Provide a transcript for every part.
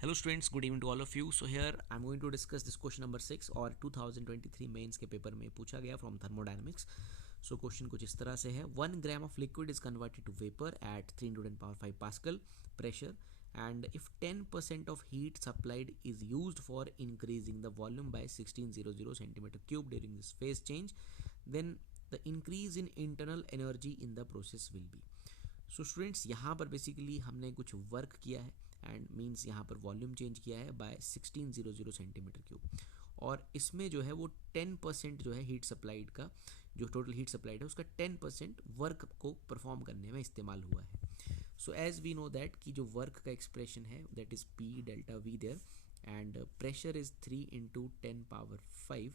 Hello students, good evening to all of you. So here I'm going to discuss this question number 6 और 2023 mains के paper में पूछा गया from thermodynamics. So question कुछ इस तरह से है. 1 gram of liquid is converted to vapor at 3 into 10 power 5 pascal pressure, and if 10% of heat supplied is used for increasing the volume by 1600 centimeter cube during this phase change, then the increase in internal energy in the process will be. So students यहाँ पर basically हमने कुछ work किया है and means यहाँ पर volume change किया है बाय 1600 सेंटीमीटर क्यूब, और इसमें जो है वो 10% जो है हीट सप्लाइड का, जो टोटल हीट सप्लाइड है उसका 10% वर्क को परफॉर्म करने में इस्तेमाल हुआ है. So as we know that कि जो वर्क का एक्सप्रेशन है that is P delta V there, and pressure is 3 into 10 power 5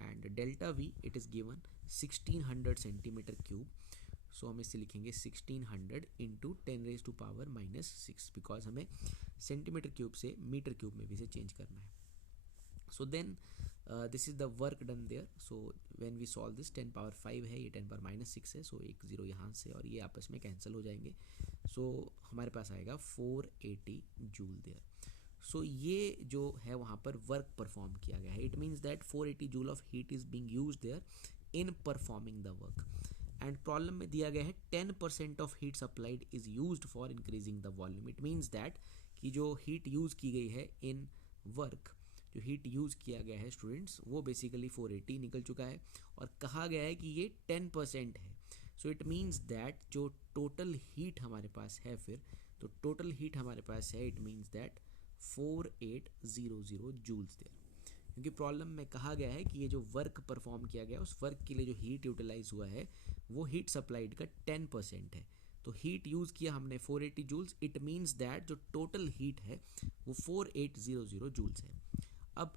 and delta V it is given 1600 centimetre cube. So हम इसे लिखेंगे 1600 इंटू 10⁻⁻⁶, बिकॉज हमें सेंटीमीटर क्यूब से metre cube में भी इसे चेंज करना है. So then this is the work done there. So when we solve this 10 power 5 है, ये 10 power-6 है, सो एक ज़ीरो यहाँ से और ये आपस में कैंसिल हो जाएंगे. सो हमारे पास आएगा 480 जूल देयर. सो ये जो है वहाँ पर वर्क परफॉर्म किया गया है. It means that 480 joule of heat is being used there in performing the work. And problem में दिया गया है 10% of heat supplied is used for increasing the volume. It means that कि जो हीट यूज़ की गई है इन वर्क, जो हीट यूज़ किया गया है स्टूडेंट्स, वो बेसिकली 480 निकल चुका है और कहा गया है कि ये 10% है. सो इट मीन्स दैट जो टोटल हीट हमारे पास है, फिर तो टोटल हीट हमारे पास है, it means that 4800 joules there. क्योंकि प्रॉब्लम में कहा गया है कि ये जो वर्क परफॉर्म किया गया उस वर्क के लिए जो हीट यूटिलाइज हुआ है वो हीट सप्लाइड का 10% है. तो हीट यूज़ किया हमने 480 जूल्स. इट मीन्स दैट जो टोटल हीट है वो 4800 जूल्स है. अब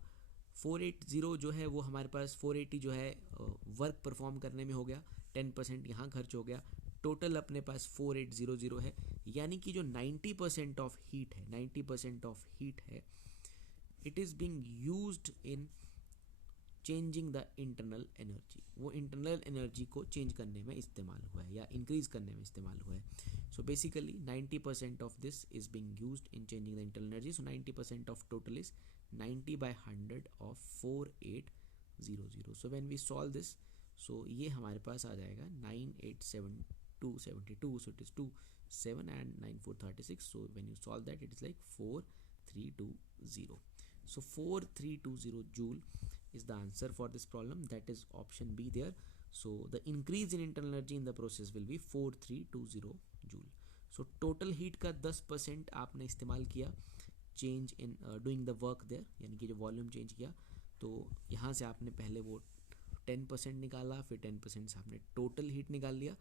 480 जो है वो हमारे पास 480 जो है वर्क परफॉर्म करने में हो गया, 10% यहाँ खर्च हो गया, टोटल अपने पास 4800 है. यानी कि जो 90% ऑफ हीट है, 90% ऑफ हीट है, it is being used in changing the internal energy. वो इंटरनल एनर्जी को चेंज करने में इस्तेमाल हुआ है या इंक्रीज करने में इस्तेमाल हुआ है. So basically 90% of this is being used in changing the internal energy. So 90% of total is 90/100 of 4800. So when we solve this, so ये हमारे पास आ जाएगा 987272. So it is 27 and 9436. So when you solve that it is like 4320. So 4320 joule is the answer for this problem. That is option B there. So the increase in internal energy in the process will be 4320 joule. So total heat का 10% आपने इस्तेमाल किया change in doing the work there, यानी कि जो volume change किया, तो यहाँ से आपने पहले वो 10% निकाला, फिर 10% से आपने टोटल हीट निकाल लिया.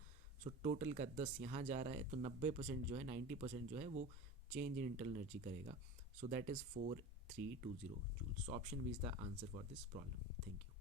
सो टोटल का 10 यहाँ जा रहा है, तो 90% जो है, 90% जो है वो चेंज इन इंटरनल एनर्जी करेगा. So that is 4320 joules. So option B is the answer for this problem. Thank you.